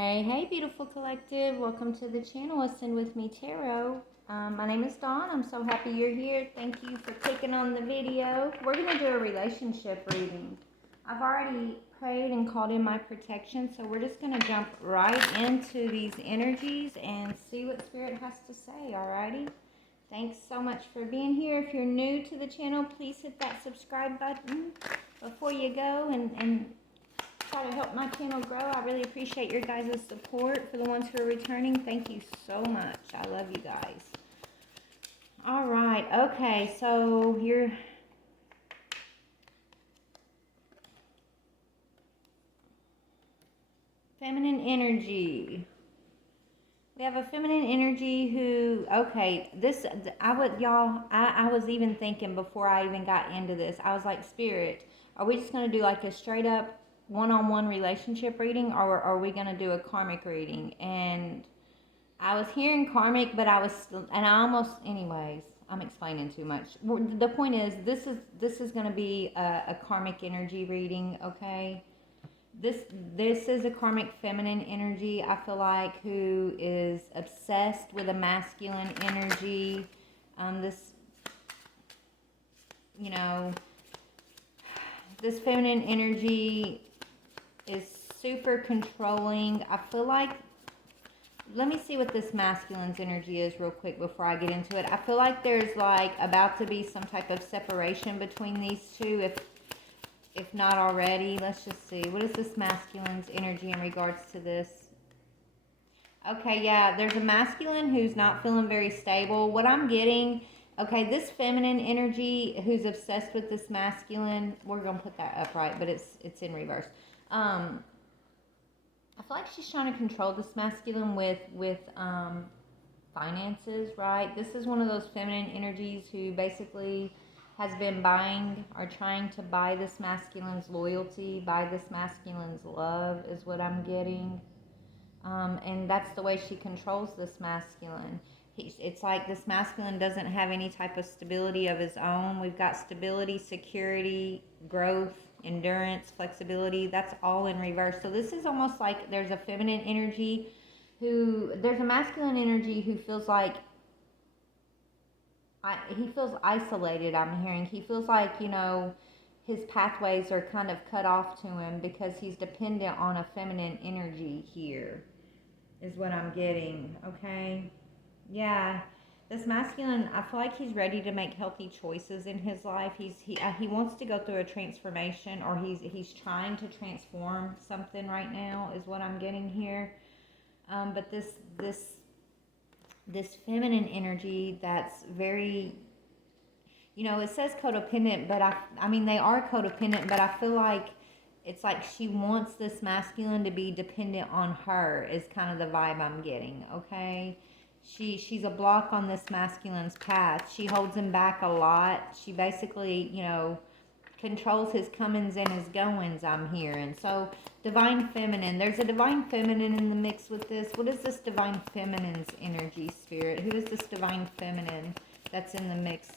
Hey, beautiful collective. Welcome to the channel, Ascend With Me Tarot. My name is Dawn. I'm so happy you're here. Thank you for clicking on the video. We're going to do a relationship reading. I've already prayed and called in my protection, so we're just going to jump right into these energies and see what Spirit has to say, alrighty? Thanks so much for being here. If you're new to the channel, please hit that subscribe button before you go and try to help my channel grow. I really appreciate your guys' support. For the ones who are returning, thank you so much. I love you guys. All right. Okay. So your feminine energy. We have a feminine energy who, okay, this, I was even thinking before I even got into this, I was like, Spirit, are we just going to do like a straight up one-on-one relationship reading, or are we going to do a karmic reading? And I was hearing karmic, but anyways, I'm explaining too much. The point is, this is going to be a karmic energy reading, okay? This is a karmic feminine energy, I feel like, who is obsessed with a masculine energy. This, you know, this feminine energy is super controlling. I feel like, let me see what this masculine's energy is real quick before I get into it. I feel like there's like about to be some type of separation between these two, if not already. Let's just see. What is this masculine's energy in regards to this? Okay, yeah, there's a masculine who's not feeling very stable. What I'm getting, okay, this feminine energy who's obsessed with this masculine, we're going to put that upright, but it's in reverse. I feel like she's trying to control this masculine with finances, right? This is one of those feminine energies who basically has been buying or trying to buy this masculine's loyalty, buy this masculine's love is what I'm getting. And that's the way she controls this masculine. It's like this masculine doesn't have any type of stability of his own. We've got stability, security, growth, endurance, flexibility. That's all in reverse. So this is almost like there's a feminine energy there's a masculine energy who feels like he feels isolated, I'm hearing. He feels like, his pathways are kind of cut off to him because he's dependent on a feminine energy here, is what I'm getting, okay? Yeah, this masculine, I feel like he's ready to make healthy choices in his life. He wants to go through a transformation, or he's trying to transform something right now, is what I'm getting here. But this feminine energy that's very, it says codependent, but I mean, they are codependent, but I feel like it's like she wants this masculine to be dependent on her, is kind of the vibe I'm getting, okay? She's a block on this masculine's path. She holds him back a lot. She basically, controls his comings and his goings, I'm hearing. So divine feminine, there's a divine feminine in the mix with this. What is this divine feminine's energy, Spirit? Who is this divine feminine that's in the mix?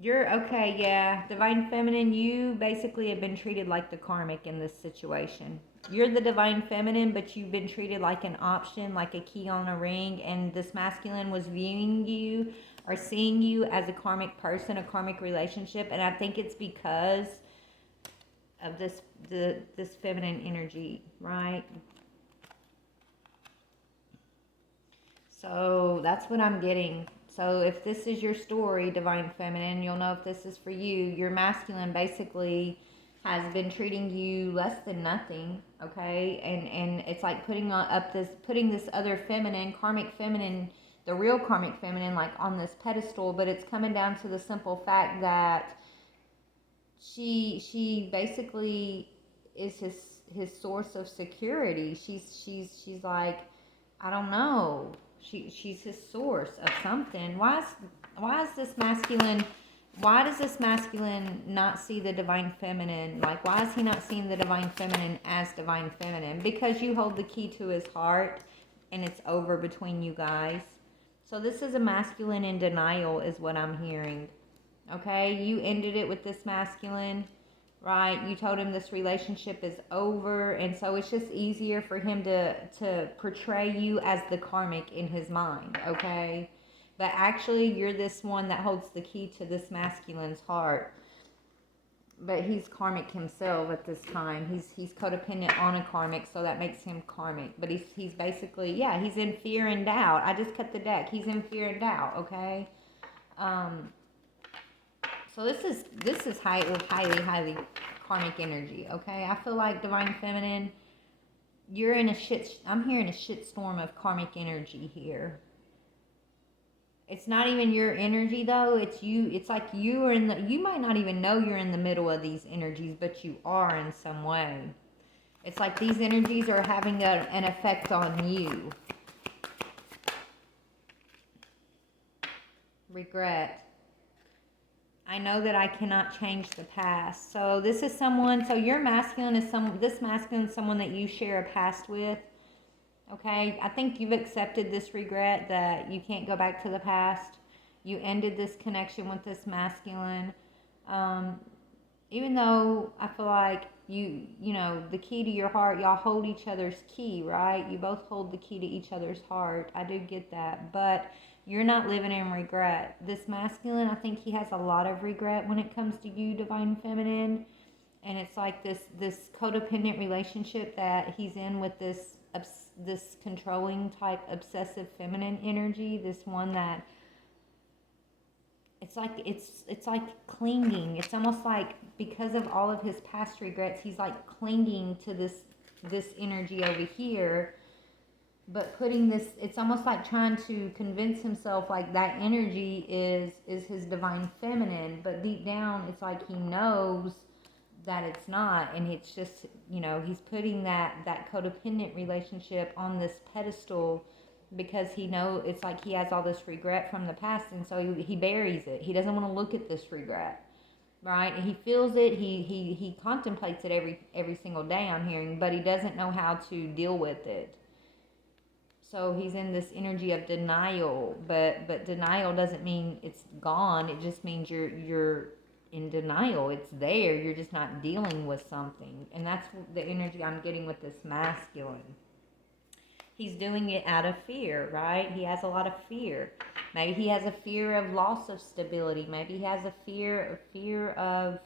You're okay, yeah. Divine feminine, you basically have been treated like the karmic in this situation. You're the divine feminine, but you've been treated like an option, like a key on a ring, and this masculine was viewing you or seeing you as a karmic person, a karmic relationship, and I think it's because of this feminine energy, right? So that's what I'm getting. So if this is your story, divine feminine, you'll know if this is for you. Your masculine basically has been treating you less than nothing, okay? And it's like putting this other feminine, karmic feminine, the real karmic feminine, like on this pedestal, but it's coming down to the simple fact that she basically is his source of security. She's like, I don't know. She's his source of something. Why is this masculine? Why does this masculine not see the divine feminine? Like, why is he not seeing the divine feminine as divine feminine? Because you hold the key to his heart, and it's over between you guys. So this is a masculine in denial, is what I'm hearing. Okay, you ended it with this masculine. right? You told him this relationship is over, and so it's just easier for him to portray you as the karmic in his mind, okay? But actually, you're this one that holds the key to this masculine's heart. But he's karmic himself at this time. He's codependent on a karmic, so that makes him karmic. But he's basically, yeah, he's in fear and doubt. I just cut the deck. He's in fear and doubt, okay? So this is highly karmic energy, okay? I feel like Divine Feminine, you're in I'm hearing a shit storm of karmic energy here. It's not even your energy though, it's you. It's like you are you might not even know you're in the middle of these energies, but you are in some way. It's like these energies are having an effect on you. Regret. I know that I cannot change the past. So this is someone, so your masculine is this masculine is someone that you share a past with. Okay, I think you've accepted this regret that you can't go back to the past. You ended this connection with this masculine. Even though I feel like you know, the key to your heart, y'all hold each other's key, right? You both hold the key to each other's heart. I do get that. But you're not living in regret. This masculine, I think he has a lot of regret when it comes to you, Divine Feminine. And it's like this codependent relationship that he's in with this controlling type obsessive feminine energy, this one that it's like clinging. It's almost like because of all of his past regrets, he's like clinging to this energy over here, but putting this, it's almost like trying to convince himself like that energy is his divine feminine, but deep down it's like he knows that it's not, and it's just, you know, he's putting that codependent relationship on this pedestal because he know it's like he has all this regret from the past, and so he buries it. He doesn't want to look at this regret, right? And he feels it. He contemplates it every single day, I'm hearing, but he doesn't know how to deal with it. So he's in this energy of denial, but denial doesn't mean it's gone. It just means you're in denial. It's there. You're just not dealing with something. And that's the energy I'm getting with this masculine. He's doing it out of fear, right? He has a lot of fear. Maybe he has a fear of loss of stability. Maybe he has a fear of,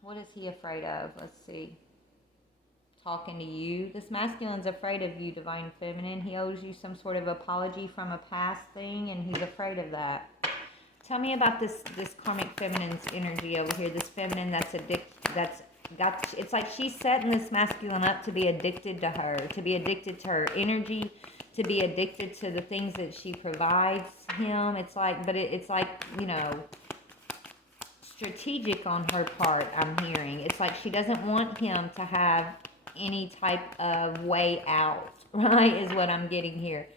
what is he afraid of? Let's see. Talking to you. This masculine's afraid of you, Divine Feminine. He owes you some sort of apology from a past thing, and he's afraid of that. Tell me about this karmic feminine's energy over here. This feminine that's got, it's like she's setting this masculine up to be addicted to her, to be addicted to her energy, to be addicted to the things that she provides him. It's like, but it's like, you know, strategic on her part, I'm hearing. It's like she doesn't want him to have any type of way out, right, is what I'm getting here.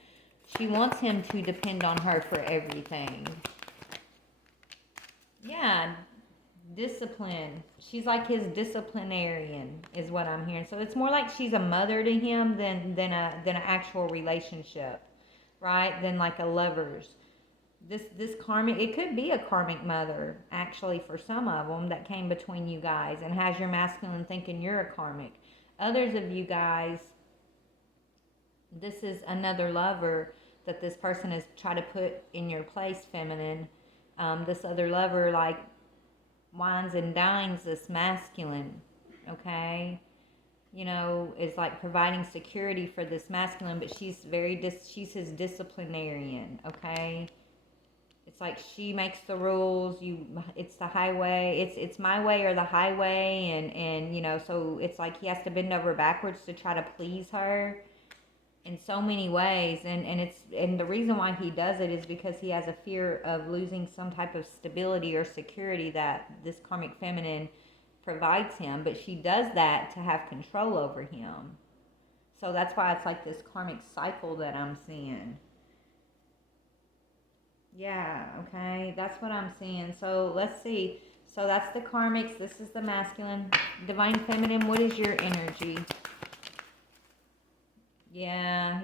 She wants him to depend on her for everything. Yeah, discipline. She's like his disciplinarian, is what I'm hearing. So it's more like she's a mother to him than an actual relationship, right? Than like a lover's. This karmic, it could be a karmic mother actually for some of them that came between you guys and has your masculine thinking you're a karmic. Others of you guys, this is another lover that this person has tried to put in your place, feminine. This other lover like wines and dines this masculine, okay? You know, is like providing security for this masculine, but she's she's his disciplinarian, okay? It's like she makes the rules. It's the highway. It's my way or the highway, and you know, so it's like he has to bend over backwards to try to please her in so many ways, and the reason why he does it is because he has a fear of losing some type of stability or security that this karmic feminine provides him, but she does that to have control over him. So that's why it's like this karmic cycle that I'm seeing. Yeah, okay, that's what I'm seeing. So let's see. So that's the karmics. This is the masculine. Divine Feminine, what is your energy? Yeah.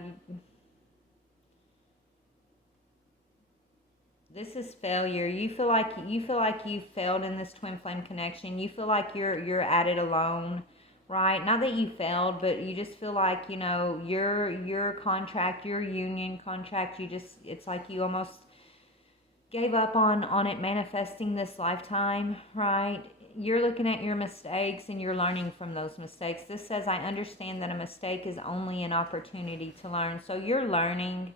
This is failure. You feel like you failed in this twin flame connection. You feel like you're at it alone, right? Not that you failed, but you just feel like, your contract, your union contract, it's like you almost gave up on it manifesting this lifetime, right? You're looking at your mistakes and you're learning from those mistakes. This says, I understand that a mistake is only an opportunity to learn. So you're learning.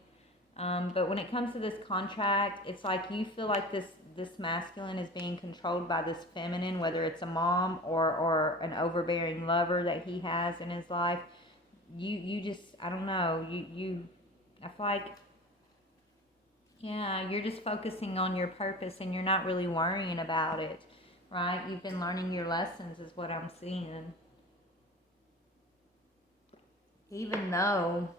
But when it comes to this contract, it's like you feel like this masculine is being controlled by this feminine, whether it's a mom or an overbearing lover that he has in his life. You just, I don't know, I feel like, yeah, you're just focusing on your purpose and you're not really worrying about it, right? You've been learning your lessons, is what I'm seeing. Even though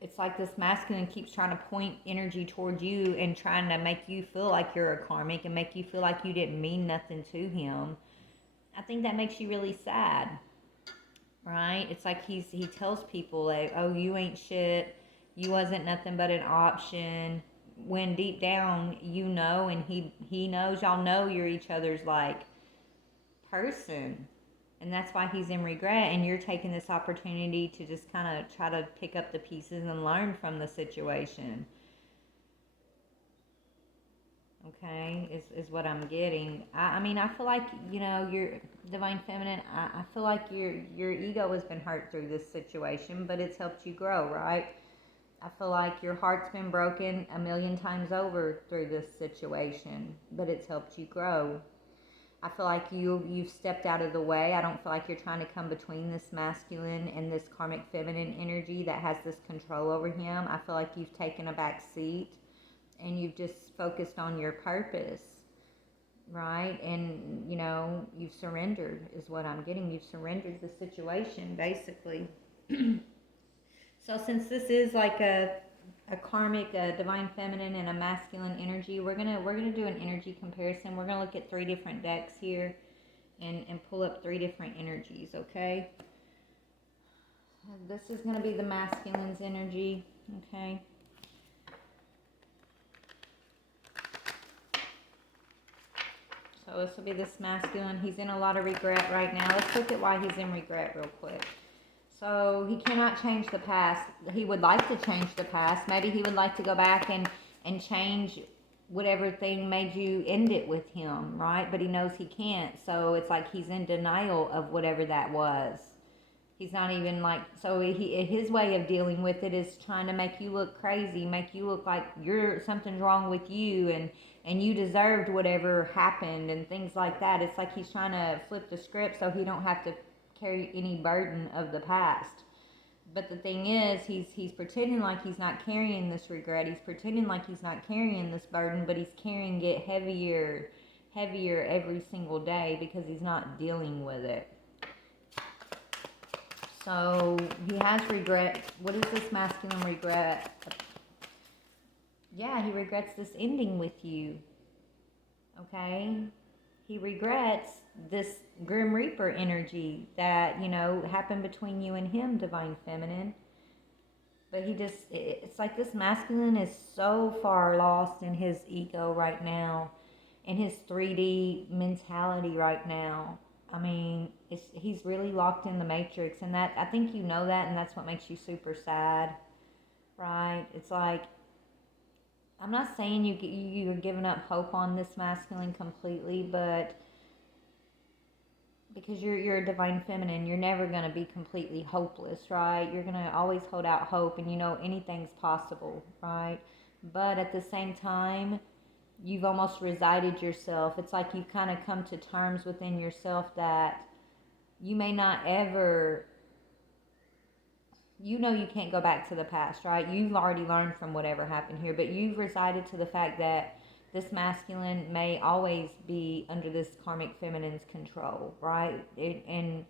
it's like this masculine keeps trying to point energy toward you and trying to make you feel like you're a karmic and make you feel like you didn't mean nothing to him. I think that makes you really sad, right? It's like he tells people like, oh, you ain't shit, you wasn't nothing but an option, when deep down and he knows, y'all know you're each other's like person. And that's why he's in regret, and you're taking this opportunity to just kind of try to pick up the pieces and learn from the situation. Okay, is what I'm getting. I mean, I feel like, your divine feminine, I feel like your ego has been hurt through this situation, but it's helped you grow, right? I feel like your heart's been broken a million times over through this situation, but it's helped you grow. I feel like you've stepped out of the way. I don't feel like you're trying to come between this masculine and this karmic feminine energy that has this control over him. I feel like you've taken a back seat and you've just focused on your purpose, right? And, you've surrendered, is what I'm getting. You've surrendered the situation, basically. So since this is like a karmic, a divine feminine, and a masculine energy, we're gonna do an energy comparison. We're gonna look at 3 different decks here and pull up 3 different energies, okay? This is gonna be the masculine's energy, okay? So this will be this masculine. He's in a lot of regret right now. Let's look at why he's in regret real quick. So he cannot change the past. He would like to change the past. Maybe he would like to go back and change whatever thing made you end it with him, right? But he knows he can't. So it's like he's in denial of whatever that was. He's not even like, so his way of dealing with it is trying to make you look crazy, make you look like something's wrong with you and you deserved whatever happened and things like that. It's like he's trying to flip the script so he don't have to carry any burden of the past. But the thing is, he's pretending like he's not carrying this regret. He's pretending like he's not carrying this burden, but he's carrying it heavier every single day because he's not dealing with it. So he has regret. What is this masculine regret? Yeah, he regrets this ending with you. Okay? He regrets this Grim Reaper energy that, happened between you and him, divine feminine. But it's like this masculine is so far lost in his ego right now, in his 3D mentality right now. I mean, he's really locked in the matrix, and that, I think you know that, and that's what makes you super sad, right? It's like, I'm not saying you're giving up hope on this masculine completely, but because you're a divine feminine, you're never going to be completely hopeless, right? You're going to always hold out hope, and anything's possible, right? But at the same time, you've almost resided yourself. It's like you've kind of come to terms within yourself that you may not ever, you can't go back to the past, right? You've already learned from whatever happened here, but you've resided to the fact that this masculine may always be under this karmic feminine's control, right? And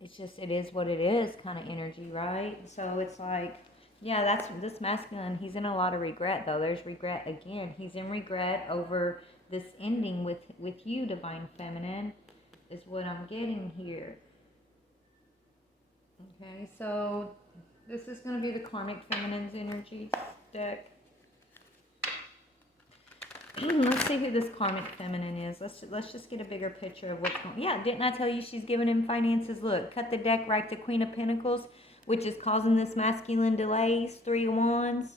it's just, it is what it is kind of energy, right? So it's like, yeah, that's this masculine. He's in a lot of regret, though. There's regret again. He's in regret over this ending with you, divine feminine, is what I'm getting here. Okay, so this is going to be the karmic feminine's energy deck. Let's see who this karmic feminine is. Let's just get a bigger picture of what's going. Yeah, didn't I tell you she's giving him finances? Look, cut the deck right to Queen of Pentacles, which is causing this masculine delays. 3 of Wands.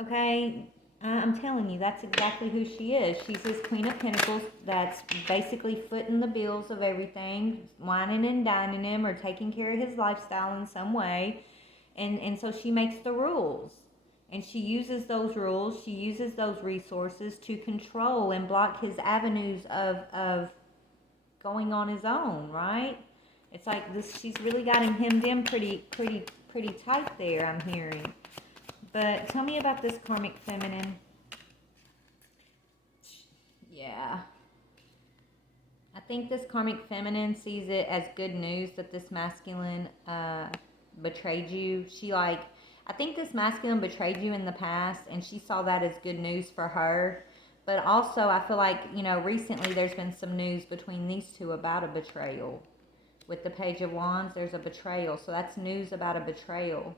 Okay, I'm telling you, that's exactly who she is. She's this Queen of Pentacles that's basically footing the bills of everything, whining and dining him, or taking care of his lifestyle in some way. And so she makes the rules. And she uses those rules, she uses those resources to control and block his avenues of going on his own, right? It's like this, she's really got him hemmed in pretty tight there, I'm hearing. But tell me about this karmic feminine. Yeah. I think this karmic feminine sees it as good news that this masculine betrayed you. I think this masculine betrayed you in the past, and she saw that as good news for her. But also, I feel like, recently there's been some news between these two about a betrayal. With the Page of Wands, there's a betrayal. So that's news about a betrayal.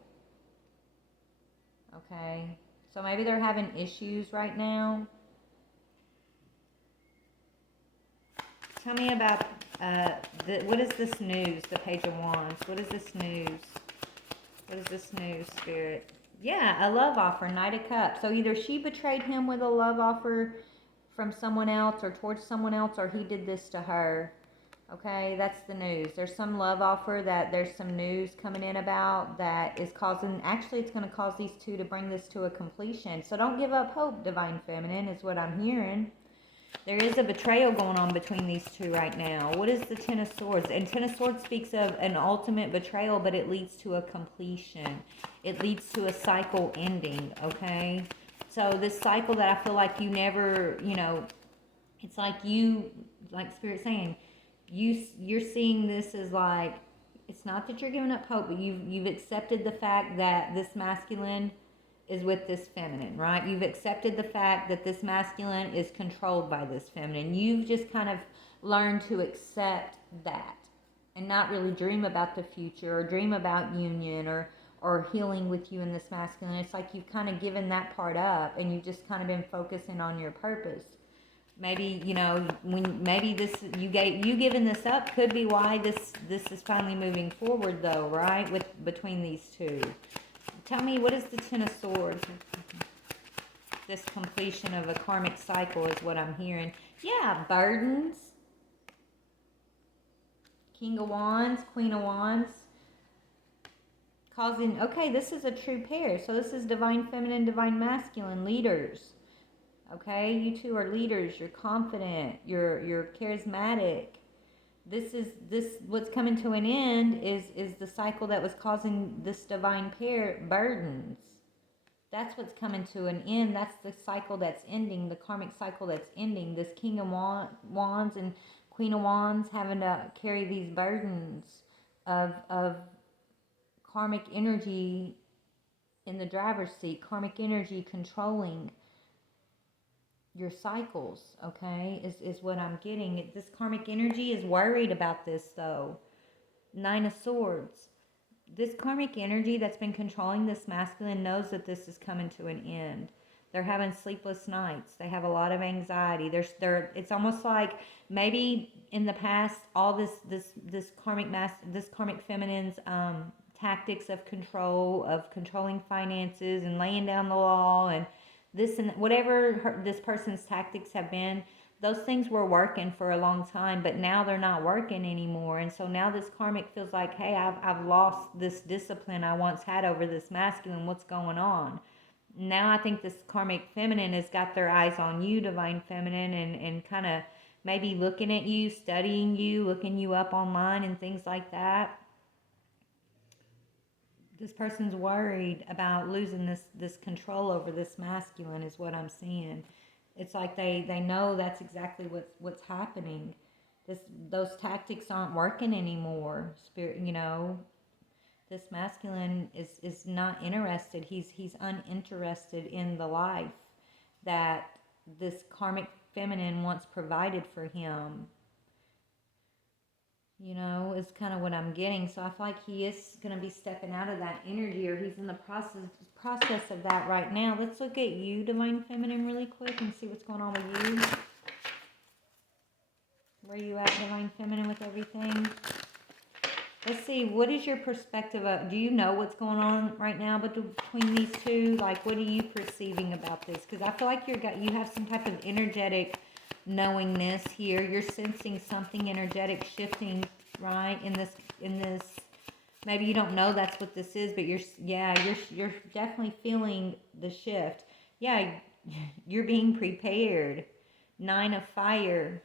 Okay. So maybe they're having issues right now. Tell me about, what is this news, the Page of Wands? What is this news? What is this news, Spirit? Yeah, a love offer, Knight of Cups. So either she betrayed him with a love offer from someone else or towards someone else, or he did this to her. Okay, that's the news. There's some love offer that there's some news coming in about that is causing, actually it's going to cause these two to bring this to a completion. So don't give up hope, Divine Feminine, is what I'm hearing. There is a betrayal going on between these two right now. What is the Ten of Swords? And Ten of Swords speaks of an ultimate betrayal, but it leads to a completion. It leads to a cycle ending, okay? So this cycle that I feel like you never, it's like like Spirit saying, you're seeing this as like, it's not that you're giving up hope, but you've accepted the fact that this masculine is with this feminine, right? You've accepted the fact that this masculine is controlled by this feminine. You've just kind of learned to accept that and not really dream about the future or dream about union or healing with you in this masculine. It's like you've kind of given that part up and you've just kind of been focusing on your purpose. Maybe, when maybe this you giving this up could be why this is finally moving forward though, right? Between these two. Tell me, what is the Ten of Swords? This completion of a karmic cycle is what I'm hearing. Yeah, burdens. King of Wands, Queen of Wands. Causing, okay, this is a true pair. So this is Divine Feminine, Divine Masculine, leaders. Okay, you two are leaders. You're confident. You're charismatic. What's coming to an end is the cycle that was causing this divine pair burdens. That's what's coming to an end. That's the cycle that's ending, the karmic cycle that's ending. This King of Wands and Queen of Wands having to carry these burdens of karmic energy in the driver's seat, karmic energy controlling your cycles, okay, is what I'm getting. This karmic energy is worried about this, though. Nine of Swords. This karmic energy that's been controlling this masculine knows that this is coming to an end. They're having sleepless nights. They have a lot of anxiety. It's almost like maybe in the past, all this karmic feminine's tactics of control, of controlling finances and laying down the law and this and whatever this person's tactics have been, those things were working for a long time, but now they're not working anymore. And so now this karmic feels like, hey, I've lost this discipline I once had over this masculine. What's going on? Now I think this karmic feminine has got their eyes on you, Divine Feminine, and kind of maybe looking at you, studying you, looking you up online and things like that. This person's worried about losing this control over this masculine is what I'm seeing. It's like they know that's exactly what's happening. Those tactics aren't working anymore. Spirit, this masculine is not interested. He's uninterested in the life that this karmic feminine once provided for him. You know, is kind of what I'm getting. So I feel like he is going to be stepping out of that energy, or he's in the process of that right now. Let's look at you, Divine Feminine, really quick and see what's going on with you. Where you at, Divine Feminine, with everything? Let's see, what is your perspective of, do you know what's going on right now between these two? Like, what are you perceiving about this? Because I feel like you have some type of energetic knowingness here. You're sensing something energetic shifting, right? In this, maybe you don't know that's what this is, but you're definitely feeling the shift. Yeah, you're being prepared. 9 of Fire.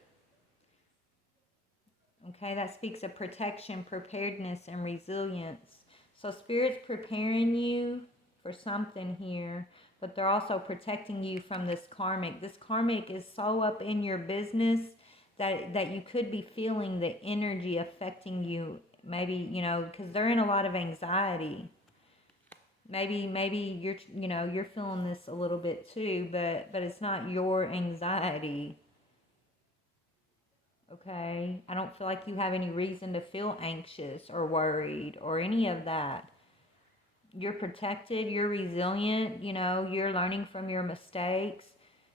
Okay, that speaks of protection, preparedness, and resilience. So Spirit's preparing you for something here, but they're also protecting you from this karmic. This karmic is so up in your business that you could be feeling the energy affecting you. Maybe, because they're in a lot of anxiety. Maybe you're feeling this a little bit too, but it's not your anxiety. Okay, I don't feel like you have any reason to feel anxious or worried or any of that. You're protected, you're resilient, you're learning from your mistakes,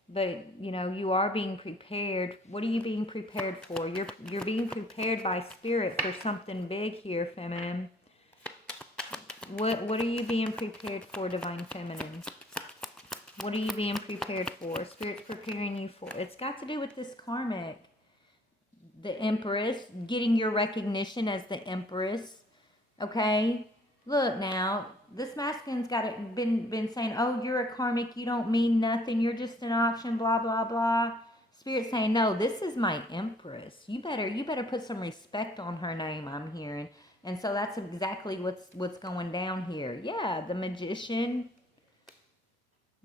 but you are being prepared. What are you being prepared for? You're being prepared by Spirit for something big here, Feminine. What are you being prepared for, Divine Feminine? What are you being prepared for? Spirit's preparing you for. It's got to do with this karmic. The Empress, getting your recognition as the Empress. Okay, look now, this masculine's got it been saying, "Oh, you're a karmic. You don't mean nothing. You're just an option." Blah blah blah. Spirit saying, "No, this is my Empress. You better put some respect on her name." I'm hearing, and so that's exactly what's going down here. Yeah, the Magician,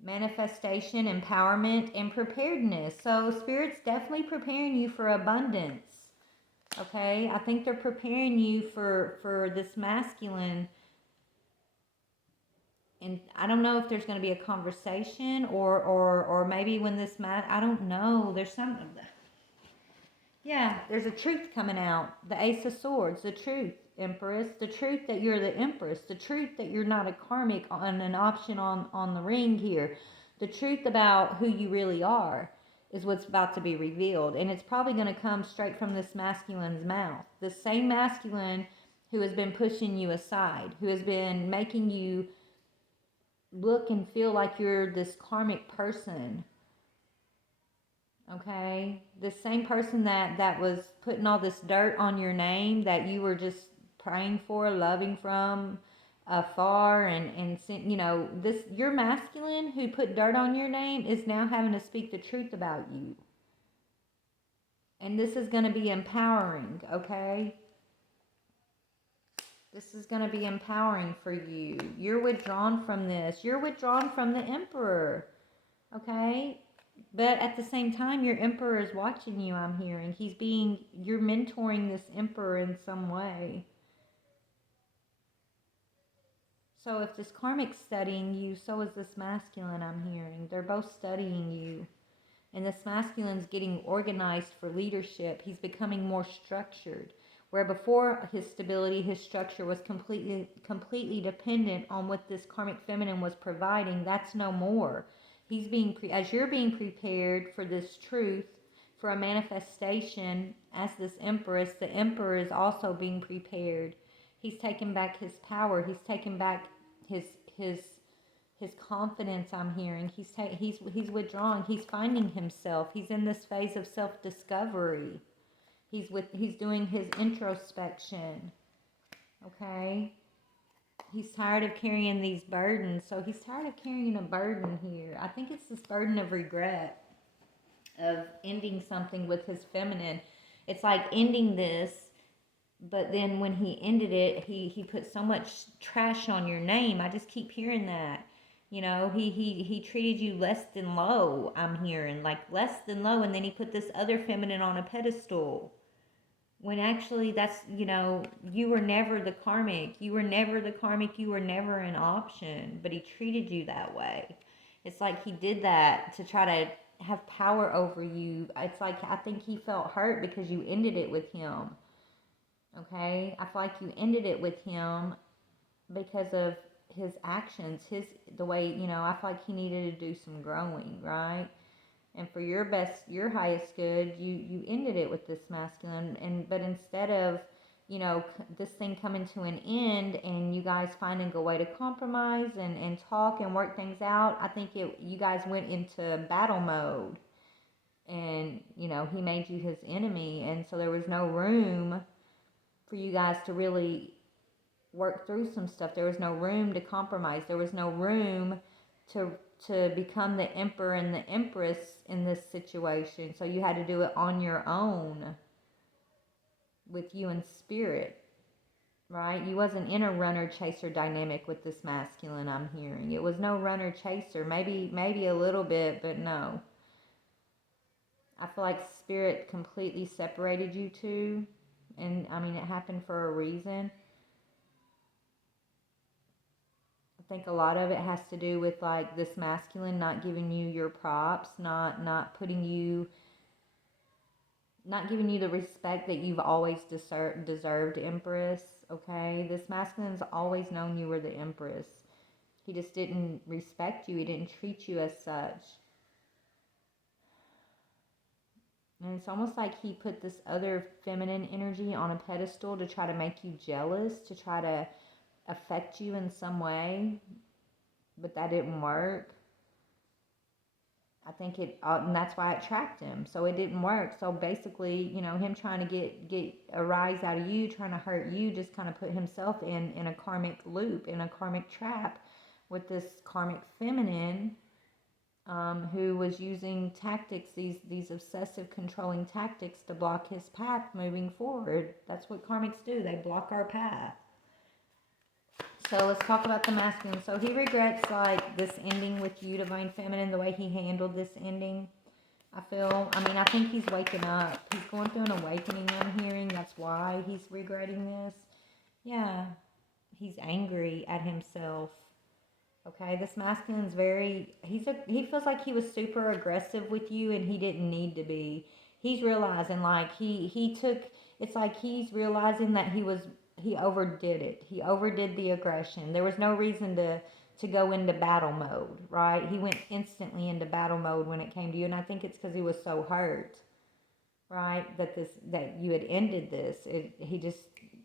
manifestation, empowerment, and preparedness. So Spirit's definitely preparing you for abundance. Okay, I think they're preparing you for this masculine, and I don't know if there's going to be a conversation or maybe when I don't know. There's some, yeah. There's a truth coming out. The Ace of Swords, the truth, Empress, the truth that you're the Empress, the truth that you're not a karmic on an option on the ring here, the truth about who you really are is what's about to be revealed. And it's probably going to come straight from this masculine's mouth. The same masculine who has been pushing you aside, who has been making you look and feel like you're this karmic person. Okay, the same person that was putting all this dirt on your name that you were just praying for, loving from afar, and this, your masculine who put dirt on your name is now having to speak the truth about you. And this is going to be empowering, okay? This is going to be empowering for you. You're withdrawn from this. You're withdrawn from the Emperor, okay? But at the same time, your Emperor is watching you, I'm hearing. You're mentoring this Emperor in some way. So if this karmic's studying you, so is this masculine, I'm hearing. They're both studying you. And this masculine's getting organized for leadership. He's becoming more structured. Where before his stability, his structure was completely dependent on what this karmic feminine was providing, that's no more. As you're being prepared for this truth, for a manifestation as this Empress, the Emperor is also being prepared. He's taken back his power. He's taken back his his his confidence, I'm hearing. He's withdrawing. He's finding himself. He's in this phase of self-discovery. He's doing his introspection. Okay? He's tired of carrying these burdens. So he's tired of carrying a burden here. I think it's this burden of regret, of ending something with his feminine. It's like ending this, but then when he ended it, he put so much trash on your name. I just keep hearing that. He treated you less than low, I'm hearing, like less than low, and then he put this other feminine on a pedestal. When actually you were never the karmic. You were never the karmic. You were never an option, but he treated you that way. It's like he did that to try to have power over you. It's like I think he felt hurt because you ended it with him. Okay? I feel like you ended it with him because of his actions, the way, I feel like he needed to do some growing, right? And for your highest good, you ended it with this masculine, but instead of, this thing coming to an end and you guys finding a way to compromise and talk and work things out, I think you guys went into battle mode, and he made you his enemy, and so there was no room for you guys to really work through some stuff. There was no room to compromise. There was no room to become the emperor and the empress in this situation. So you had to do it on your own with you in spirit, right? You wasn't in a runner chaser dynamic with this masculine, I'm hearing. It was no runner chaser. Maybe a little bit, but no. I feel like spirit completely separated you two, and I mean it happened for a reason. I think a lot of it has to do with like this masculine not giving you your props, not giving you the respect that you've always deserved, Empress. Okay, this masculine's always known you were the Empress. He just didn't respect you. He didn't treat you as such. And it's almost like he put this other feminine energy on a pedestal to try to make you jealous, to try to affect you in some way, but that didn't work. I think and that's why it trapped him. So it didn't work. So basically, him trying to get a rise out of you, trying to hurt you, just kind of put himself in a karmic loop, in a karmic trap with this karmic feminine, who was using tactics, these obsessive controlling tactics to block his path moving forward. That's what karmics do. They block our path. So let's talk about the masculine. So he regrets like this ending with you, divine feminine, the way he handled this ending. I think he's waking up. He's going through an awakening, I'm hearing. That's why he's regretting this. Yeah, he's angry at himself. Okay, this masculine's he feels like he was super aggressive with you and he didn't need to be. He's realizing like it's like he's realizing that he overdid it. He overdid the aggression. There was no reason to go into battle mode, right? He went instantly into battle mode when it came to you, and I think it's because he was so hurt, right? That you had ended this.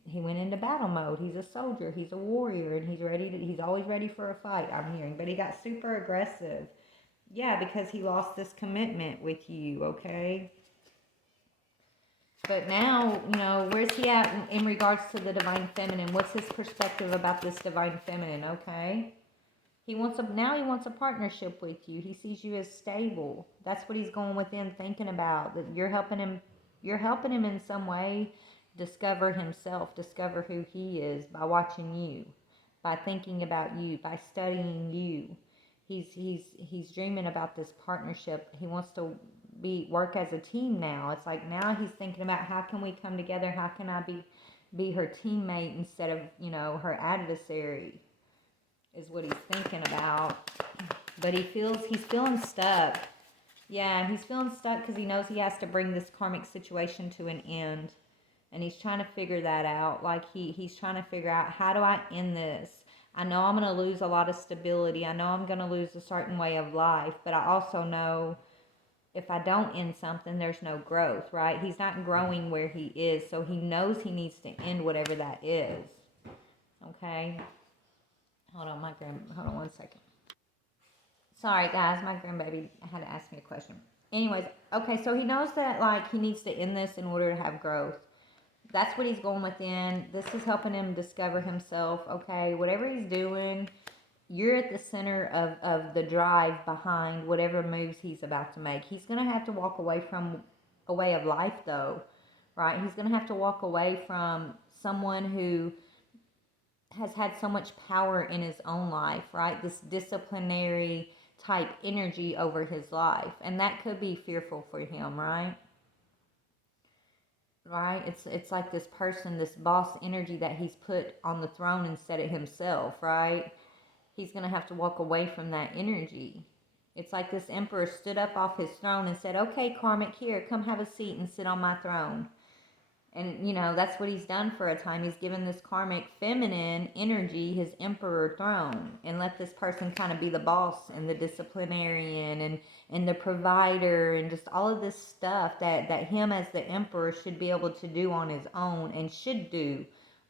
He went into battle mode. He's a soldier. He's a warrior, and he's always ready for a fight, I'm hearing. But he got super aggressive. Yeah, because he lost this commitment with you, okay? But now, where's he at in regards to the divine feminine? What's his perspective about this divine feminine, okay? He wants a partnership with you. He sees you as stable. That's what he's going within thinking about. That you're helping him in some way discover himself, discover who he is by watching you, by thinking about you, by studying you. He's dreaming about this partnership. He wants to work as a team now. It's like now he's thinking about how can we come together? How can I be her teammate instead of, her adversary, is what he's thinking about. But he's feeling stuck. Yeah, he's feeling stuck because he knows he has to bring this karmic situation to an end. And he's trying to figure that out. Like he's trying to figure out, how do I end this? I know I'm going to lose a lot of stability. I know I'm going to lose a certain way of life. But I also know if I don't end something, there's no growth, right? He's not growing where he is. So he knows he needs to end whatever that is. Okay? Hold on 1 second. Sorry, guys, my grandbaby had to ask me a question. Anyways, okay, so he knows that, like, he needs to end this in order to have growth. That's what he's going within. This is helping him discover himself, okay? Whatever he's doing, you're at the center of the drive behind whatever moves he's about to make. He's going to have to walk away from a way of life, though, right? He's going to have to walk away from someone who has had so much power in his own life, right? This disciplinary type energy over his life. And that could be fearful for him, right? Right? It's like this person, this boss energy that he's put on the throne instead of himself, right? He's going to have to walk away from that energy. It's like this emperor stood up off his throne and said, okay, Karmic, here, come have a seat and sit on my throne. And, you know, that's what he's done for a time. He's given this karmic feminine energy his emperor throne and let this person kind of be the boss and the disciplinarian and the provider and just all of this stuff that him as the emperor should be able to do on his own and should do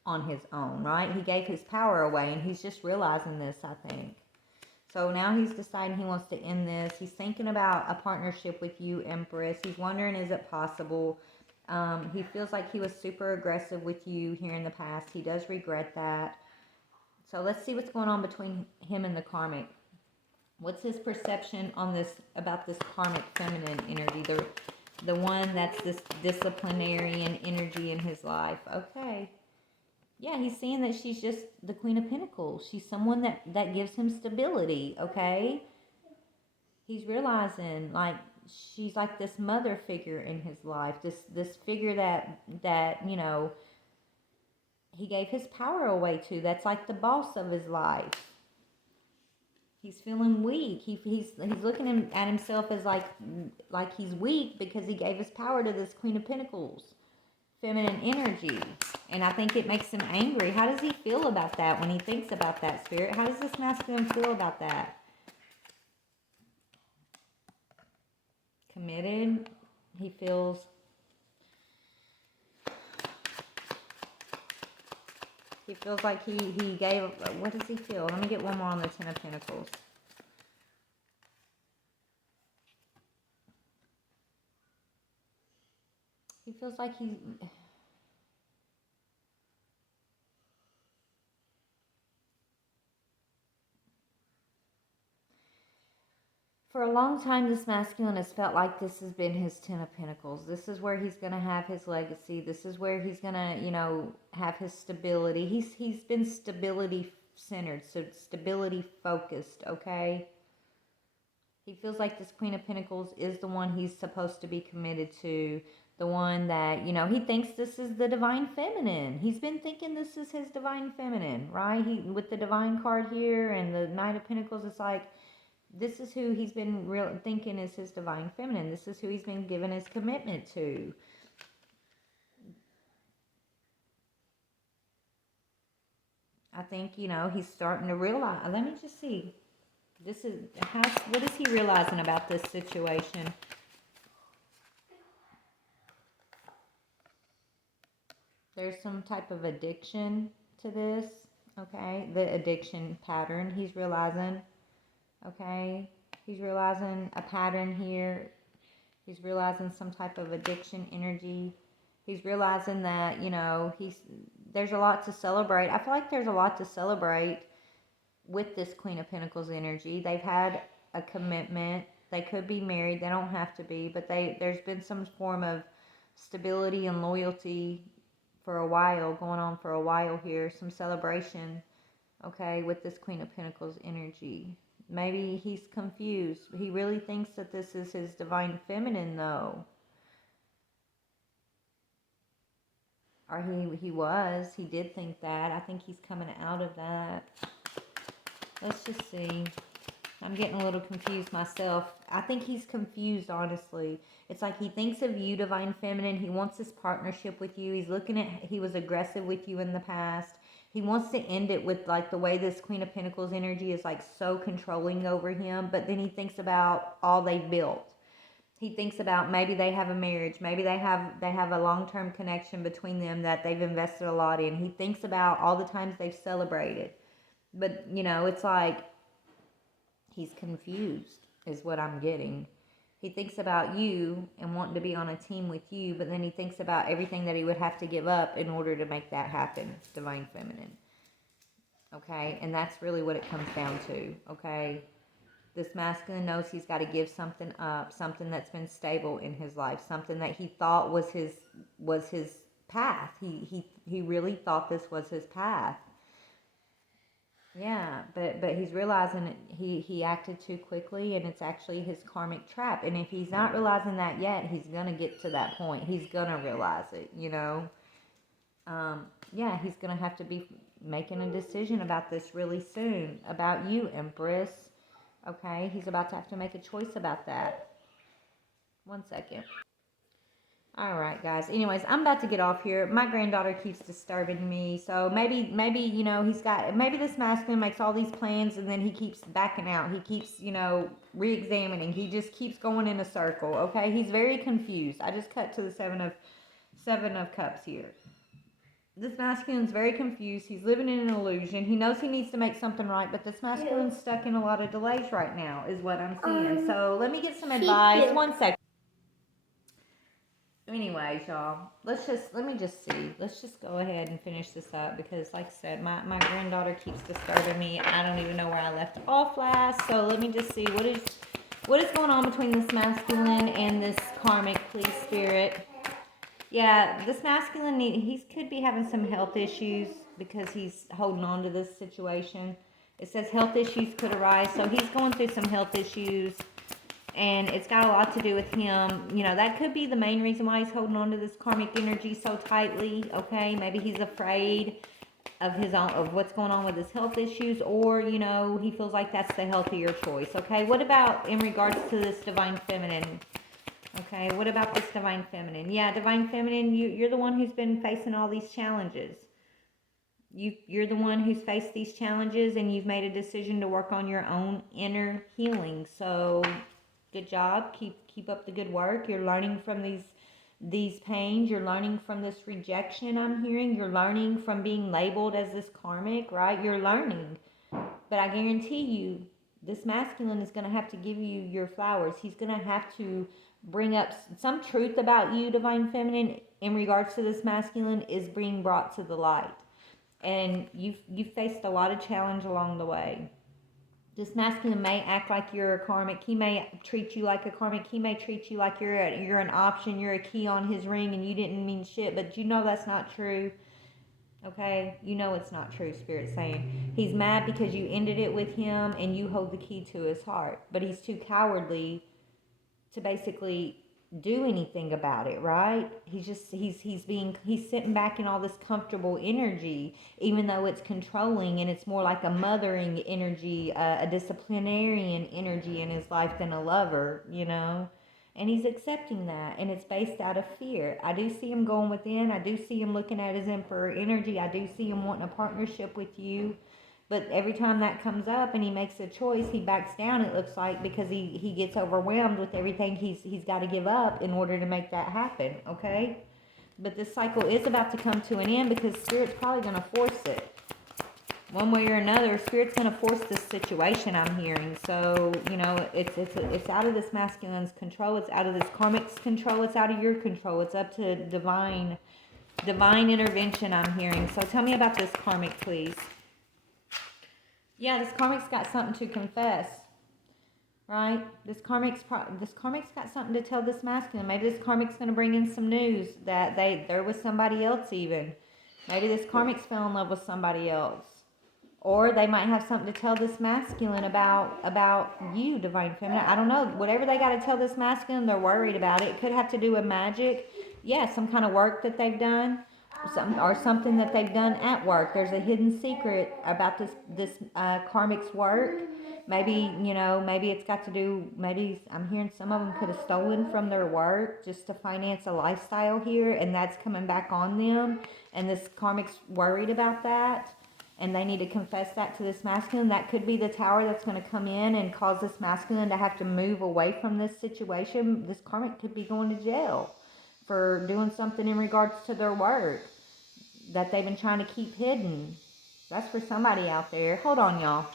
on his own, right? He gave his power away and he's just realizing this, I think. So now he's deciding he wants to end this. He's thinking about a partnership with you, Empress. He's wondering, is it possible? He feels like he was super aggressive with you here in the past. He does regret that. So let's see what's going on between him and the karmic. What's his perception on this, about this karmic feminine energy, the one that's this disciplinarian energy in his life? Okay. Yeah, he's seeing that she's just the Queen of Pentacles. She's someone that gives him stability, okay? He's realizing, like, she's like this mother figure in his life. This figure that, you know, he gave his power away to. That's like the boss of his life. He's feeling weak. He's looking at himself as like he's weak because he gave his power to this Queen of Pentacles. Feminine energy, and I think it makes him angry. How does he feel about that when he thinks about that, Spirit? How does this masculine feel about that? Committed. He feels like he gave, what does he feel? Let me get one more on the Ten of Pentacles. He feels like he, for a long time, this masculine has felt like this has been his Ten of Pentacles. This is where he's going to have his legacy. This is where he's going to, you know, have his stability. He's been stability centered, so stability focused, okay? He feels like this Queen of Pentacles is the one he's supposed to be committed to. The one that, you know, he thinks this is the divine feminine. He's been thinking this is his divine feminine, right? With the divine card here and the Knight of Pentacles, it's like, this is who he's been thinking is his divine feminine. This is who he's been giving his commitment to. I think, you know, he's starting to realize. Let me just see. What is he realizing about this situation? There's some type of addiction to this, okay? The addiction pattern he's realizing, okay? He's realizing a pattern here. He's realizing some type of addiction energy. He's realizing that, you know, there's a lot to celebrate. I feel like there's a lot to celebrate with this Queen of Pentacles energy. They've had a commitment. They could be married. They don't have to be, but there's been some form of stability and loyalty for a while, going on for a while here. Some celebration, okay, with this Queen of Pentacles energy. Maybe he's confused. He really thinks that this is his divine feminine, though. Or he did think that. I think he's coming out of that. Let's just see. I'm getting a little confused myself. I think he's confused, honestly. It's like he thinks of you, divine feminine. He wants this partnership with you. He's looking at, he was aggressive with you in the past. He wants to end it with like the way this Queen of Pentacles energy is like so controlling over him. But then he thinks about all they've built. He thinks about maybe they have a marriage. Maybe they have a long-term connection between them that they've invested a lot in. He thinks about all the times they've celebrated. But, you know, it's like he's confused is what I'm getting. He thinks about you and wanting to be on a team with you, but then he thinks about everything that he would have to give up in order to make that happen, divine feminine. Okay? And that's really what it comes down to, okay? This masculine knows he's got to give something up, something that's been stable in his life, something that he thought was his path. He really thought this was his path. Yeah, but he's realizing he acted too quickly, and it's actually his karmic trap. And if he's not realizing that yet, he's gonna get to that point. He's gonna realize it, you know. Yeah, he's gonna have to be making a decision about this really soon, about you, Empress. Okay, he's about to have to make a choice about that. 1 second. All right, guys. Anyways, I'm about to get off here. My granddaughter keeps disturbing me, so maybe maybe this masculine makes all these plans and then he keeps backing out. He keeps re-examining. He just keeps going in a circle. Okay, he's very confused. I just cut to the seven of cups here. This masculine's very confused. He's living in an illusion. He knows he needs to make something right, but this masculine's stuck in a lot of delays right now, is what I'm seeing. So let me get some advice. 1 second. Anyways, y'all, let me just see. Let's just go ahead and finish this up because, like I said, my granddaughter keeps disturbing me. I don't even know where I left off last. So let me just see what is going on between this masculine and this karmic, please, spirit. Yeah, this masculine, he could be having some health issues because he's holding on to this situation. It says health issues could arise, so he's going through some health issues. And it's got a lot to do with him. That could be the main reason why he's holding on to this karmic energy so tightly, okay? Maybe he's afraid of what's going on with his health issues, or, he feels like that's the healthier choice, okay? What about in regards to this divine feminine? Okay, what about this divine feminine? Yeah, divine feminine, you're the one who's been facing all these challenges. You're the one who's faced these challenges, and you've made a decision to work on your own inner healing. So good job. Keep up the good work. You're learning from these pains. You're learning from this rejection I'm hearing. You're learning from being labeled as this karmic, right? You're learning. But I guarantee you, this masculine is going to have to give you your flowers. He's going to have to bring up some truth about you, divine feminine, in regards to this masculine is being brought to the light. And you've faced a lot of challenge along the way. This masculine may act like you're a karmic. He may treat you like a karmic. He may treat you like you're an option. You're a key on his ring, and you didn't mean shit. But that's not true. Okay, it's not true. Spirit's saying he's mad because you ended it with him, and you hold the key to his heart. But he's too cowardly to basically do anything about it, right? He's sitting back in all this comfortable energy, even though it's controlling, and it's more like a mothering energy, a disciplinarian energy in his life than a lover, and he's accepting that, and it's based out of fear. I do see him going within. I do see him looking at his emperor energy. I do see him wanting a partnership with you. But every time that comes up and he makes a choice, he backs down, it looks like, because he gets overwhelmed with everything he's got to give up in order to make that happen, okay? But this cycle is about to come to an end because Spirit's probably going to force it. One way or another, Spirit's going to force this situation, I'm hearing. So, it's out of this masculine's control. It's out of this karmic's control. It's out of your control. It's up to divine intervention, I'm hearing. So tell me about this karmic, please. Yeah, this karmic's got something to confess, right? This karmic's got something to tell this masculine. Maybe this karmic's going to bring in some news that they're with somebody else even. Maybe this karmic's fell in love with somebody else. Or they might have something to tell this masculine about you, divine feminine. I don't know. Whatever they got to tell this masculine, they're worried about it. It could have to do with magic. Yeah, some kind of work that they've done. Something that they've done at work. There's a hidden secret about this karmic's work. Maybe it's got to do. Maybe I'm hearing some of them could have stolen from their work just to finance a lifestyle here, and that's coming back on them. And this karmic's worried about that, and they need to confess that to this masculine. That could be the tower that's going to come in and cause this masculine to have to move away from this situation. This karmic could be going to jail for doing something in regards to their work that they've been trying to keep hidden. That's for somebody out there. Hold on, y'all.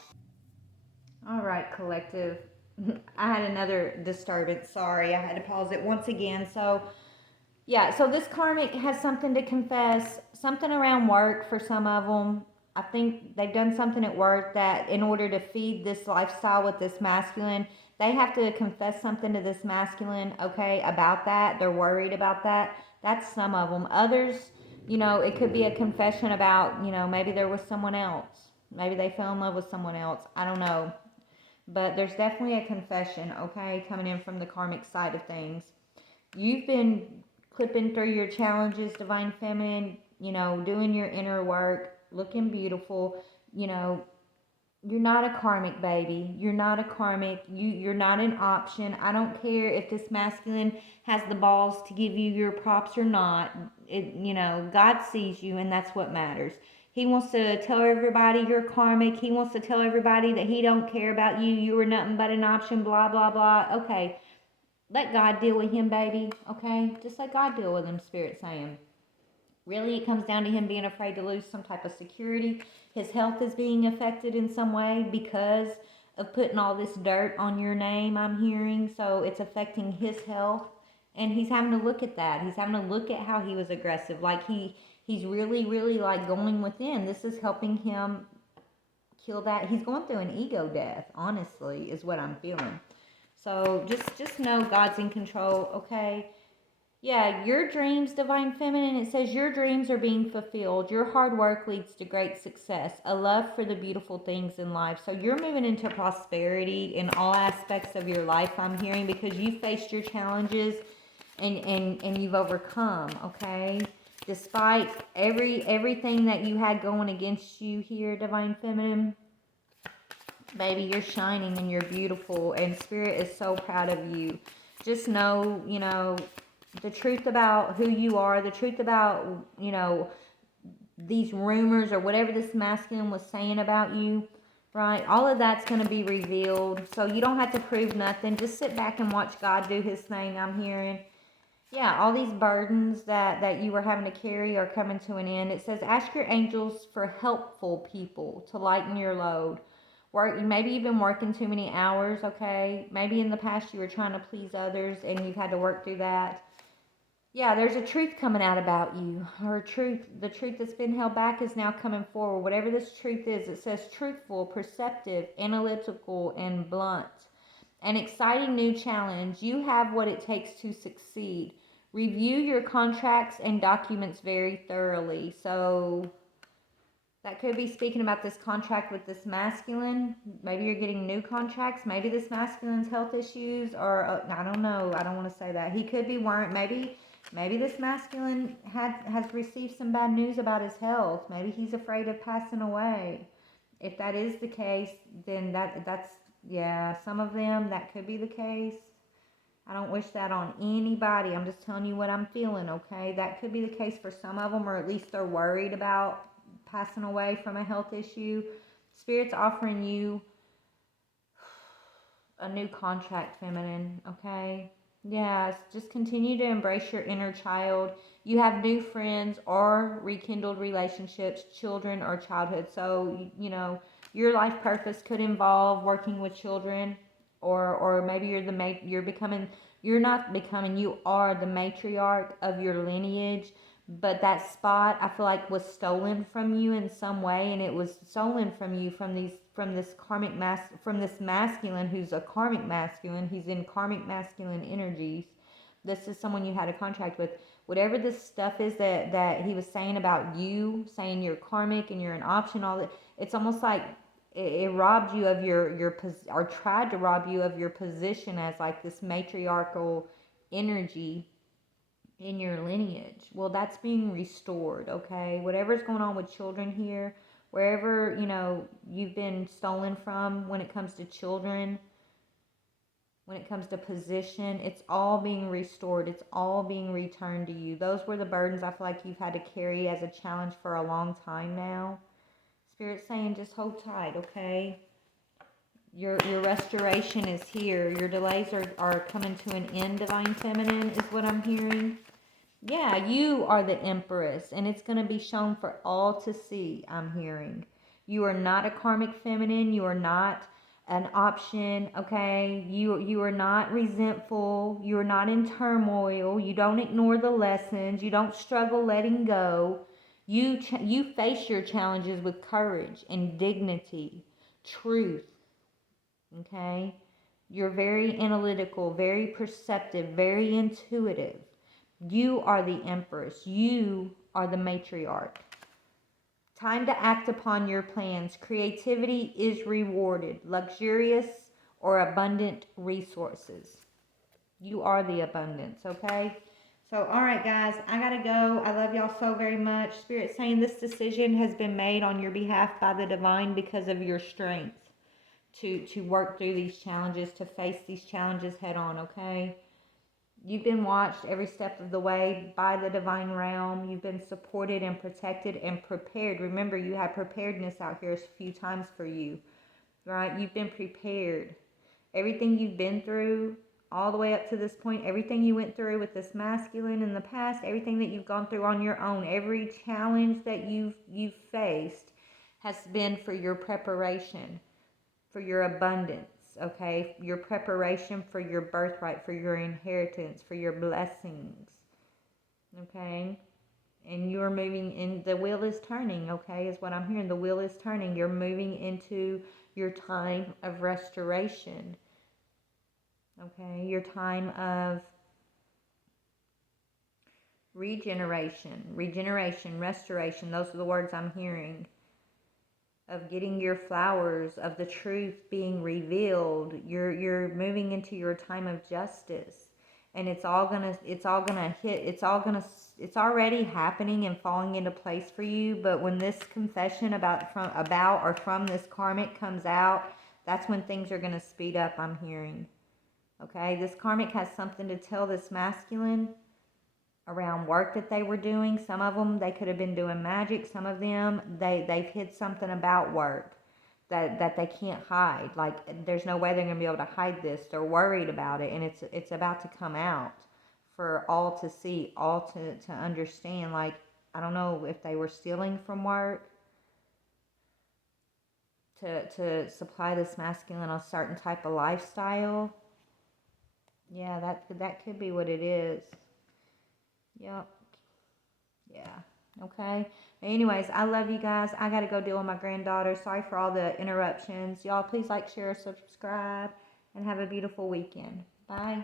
All right, collective. I had another disturbance. Sorry, I had to pause it once again. So, yeah, so this karmic has something to confess, something around work for some of them. I think they've done something at work that in order to feed this lifestyle with this masculine, they have to confess something to this masculine, okay, about that. They're worried about that. That's some of them. Others, it could be a confession about, maybe they're with someone else. Maybe they fell in love with someone else. I don't know. But there's definitely a confession, okay, coming in from the karmic side of things. You've been clipping through your challenges, divine feminine, doing your inner work, looking beautiful, You're not a karmic, baby. You're not a karmic. You're not an option. I don't care if this masculine has the balls to give you your props or not. God sees you, and that's what matters. He wants to tell everybody you're karmic. He wants to tell everybody that he don't care about you. You were nothing but an option, blah, blah, blah. Okay, let God deal with him, baby. Okay, just let God deal with him, Spirit saying. Really, it comes down to him being afraid to lose some type of security. His health is being affected in some way because of putting all this dirt on your name, I'm hearing. So it's affecting his health. And he's having to look at that. He's having to look at how he was aggressive. Like he's really, really like going within. This is helping him kill that. He's going through an ego death, honestly, is what I'm feeling. So just know God's in control, okay? Yeah, your dreams, Divine Feminine, it says your dreams are being fulfilled. Your hard work leads to great success, a love for the beautiful things in life. So you're moving into prosperity in all aspects of your life, I'm hearing, because you faced your challenges and you've overcome, okay? Despite everything that you had going against you here, Divine Feminine, baby, you're shining and you're beautiful, and Spirit is so proud of you. Just know, the truth about who you are, the truth about, these rumors or whatever this masculine was saying about you, right? All of that's going to be revealed. So you don't have to prove nothing. Just sit back and watch God do his thing, I'm hearing. Yeah, all these burdens that you were having to carry are coming to an end. It says, ask your angels for helpful people to lighten your load. Maybe you've been working too many hours, okay? Maybe in the past you were trying to please others and you've had to work through that. Yeah, there's a truth coming out about you. The truth that's been held back is now coming forward. Whatever this truth is, it says truthful, perceptive, analytical, and blunt. An exciting new challenge. You have what it takes to succeed. Review your contracts and documents very thoroughly. So that could be speaking about this contract with this masculine. Maybe you're getting new contracts. Maybe this masculine's health issues, or I don't know. I don't want to say that. He could be worried. Maybe this masculine has received some bad news about his health. Maybe he's afraid of passing away. If that is the case, then that's yeah. Some of them that could be the case. I don't wish that on anybody. I'm just telling you what I'm feeling. Okay, that could be the case for some of them, or at least they're worried about passing away from a health issue. Spirit's offering you a new contract, Feminine, okay? Yes, just continue to embrace your inner child. You have new friends or rekindled relationships, children or childhood. So, your life purpose could involve working with children, or maybe you are the matriarch of your lineage, but that spot I feel like was stolen from you in some way, and it was stolen from you from this masculine who's a karmic masculine. He's in karmic masculine energies. This is someone you had a contract with. Whatever this stuff is that he was saying about you, saying you're karmic and you're an option, all that, it's almost like it robbed you of or tried to rob you of your position as like this matriarchal energy in your lineage. Well, that's being restored, okay? Whatever's going on with children here, wherever, you've been stolen from when it comes to children, when it comes to position, it's all being restored. It's all being returned to you. Those were the burdens I feel like you've had to carry as a challenge for a long time now. Spirit's saying just hold tight, okay? Your restoration is here. Your delays are coming to an end, Divine Feminine, is what I'm hearing. Yeah, you are the Empress, and it's going to be shown for all to see, I'm hearing. You are not a karmic feminine. You are not an option, okay? You are not resentful. You are not in turmoil. You don't ignore the lessons. You don't struggle letting go. You face your challenges with courage and dignity, truth, okay? You're very analytical, very perceptive, very intuitive. You are the Empress. You are the matriarch. Time to act upon your plans. Creativity is rewarded. Luxurious or abundant resources. You are the abundance, okay? So, all right, guys, I gotta go. I love y'all so very much. Spirit saying this decision has been made on your behalf by the divine because of your strength to work through these challenges, to face these challenges head on. Okay, you've been watched every step of the way by the divine realm. You've been supported and protected and prepared. Remember, you have preparedness out here a few times for you, right? You've been prepared. Everything you've been through all the way up to this point, everything you went through with this masculine in the past, everything that you've gone through on your own, every challenge that you've faced has been for your preparation, for your abundance, okay? Your preparation for your birthright, for your inheritance, for your blessings, okay? And you're moving in, the wheel is turning, okay, is what I'm hearing. The wheel is turning. You're moving into your time of restoration, okay? Your time of regeneration, restoration. Those are the words I'm hearing. Of getting your flowers, of the truth being revealed. You're moving into your time of justice, and it's already happening and falling into place for you. But when this confession about from this karmic comes out, that's when things are gonna speed up. I'm hearing. Okay, this karmic has something to tell this masculine around work that they were doing. Some of them, they could have been doing magic. Some of them, they've hid something about work that they can't hide. Like, there's no way they're going to be able to hide this. They're worried about it, and it's about to come out for all to see, all to understand. Like, I don't know if they were stealing from work to supply this masculine a certain type of lifestyle. Yeah, that could be what it is. Yep. Yeah. Okay. Anyways, I love you guys. I got to go deal with my granddaughter. Sorry for all the interruptions. Y'all, please like, share, subscribe, and have a beautiful weekend. Bye.